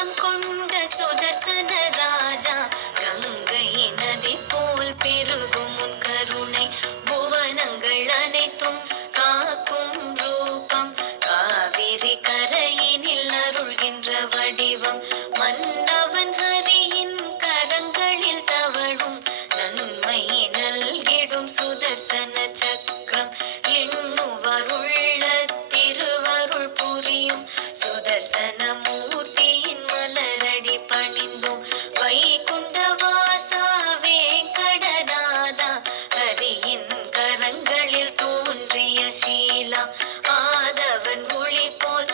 மனம் கொண்ட சுதர்சன ராஜா கங்கை நதி போல் பெருகும் உன் கருணை புவனங்கள் அனைத்தும் காக்கும் ரூபம் காவிரி கரையினில் அருள்கின்ற வடிவம் மன்னவன் ஹரியின் கரங்களில் தவழும் நன்மை நல்கிடும் சுதர்சன சக்கரம் எண்ணுவருள்ள திருவருள் புரியும் சுதர்சன மூர்த்தியின் மலரடி பணிந்தோம் வைகுண்ட வாசா வேங்கடநாதா ஹரியின் கரங்களில் தோன்றிய சீலா ஆதவன் ஒளி போல்